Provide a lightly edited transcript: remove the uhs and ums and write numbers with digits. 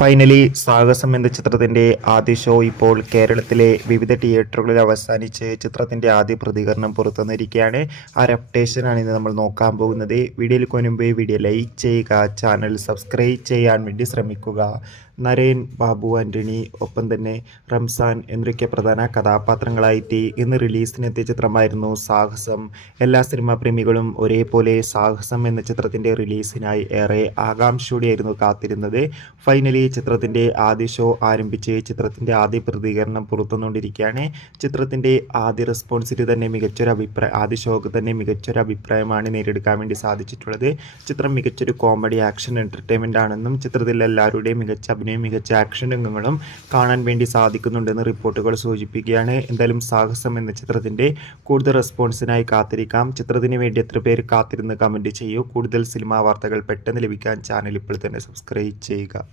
Finally സാഹസം എന്ന ചിത്രത്തിൻ്റെ ആദ്യ ഷോ ഇപ്പോൾ കേരളത്തിലെ വിവിധ തിയേറ്ററുകളിൽ അവസാനിച്ച് ചിത്രത്തിൻ്റെ ആദ്യ പ്രതികരണം പുറത്തുവന്നിരിക്കുകയാണ്. ആ ഒരു അപ്ഡേഷനാണ് ഇന്ന് നമ്മൾ നോക്കാൻ പോകുന്നത്. വീഡിയോയിൽ മുൻപ് വീഡിയോ ലൈക്ക് ചെയ്യുക, ചാനൽ സബ്സ്ക്രൈബ് ചെയ്യാൻ വേണ്ടി ശ്രമിക്കുക. നരേൻ, ബാബു ആൻ്റണി, ഒപ്പം തന്നെ റംസാൻ എന്നൊക്കെ പ്രധാന കഥാപാത്രങ്ങളായിട്ട് ഇന്ന് റിലീസിനെത്തിയ ചിത്രമായിരുന്നു സാഹസം. എല്ലാ സിനിമാ പ്രേമികളും ഒരേപോലെ സാഹസം എന്ന ചിത്രത്തിൻ്റെ റിലീസിനായി ഏറെ ആകാംക്ഷയോടെയായിരുന്നു കാത്തിരുന്നത്. ഫൈനലി ചിത്രത്തിൻ്റെ ആദ്യ ഷോ ആരംഭിച്ച് ചിത്രത്തിൻ്റെ ആദ്യ പ്രതികരണം പുറത്തുവന്നുകൊണ്ടിരിക്കുകയാണ്. ചിത്രത്തിൻ്റെ ആദ്യ റെസ്പോൺസിൽ തന്നെ ആദ്യ ഷോക്ക് തന്നെ മികച്ചൊരു അഭിപ്രായമാണ് നേടിയെടുക്കാൻ വേണ്ടി സാധിച്ചിട്ടുള്ളത്. ചിത്രം മികച്ചൊരു കോമഡി ആക്ഷൻ എൻ്റർടൈൻമെൻ്റ് ആണെന്നും ചിത്രത്തിൽ എല്ലാവരുടെയും മികച്ച മികച്ച ആക്ഷൻ രംഗങ്ങളും കാണാൻ വേണ്ടി സാധിക്കുന്നുണ്ടെന്ന് റിപ്പോർട്ടുകൾ സൂചിപ്പിക്കുകയാണ്. എന്തായാലും സാഹസം എന്ന ചിത്രത്തിൻ്റെ കൂടുതൽ റെസ്പോൺസിനായി കാത്തിരിക്കാം. ചിത്രത്തിന് വേണ്ടി എത്ര പേര് കാത്തിരുന്ന് കമൻറ്റ് ചെയ്യൂ. കൂടുതൽ സിനിമാ വാർത്തകൾ പെട്ടെന്ന് ലഭിക്കാൻ ചാനൽ ഇപ്പോൾ തന്നെ സബ്സ്ക്രൈബ് ചെയ്യുക.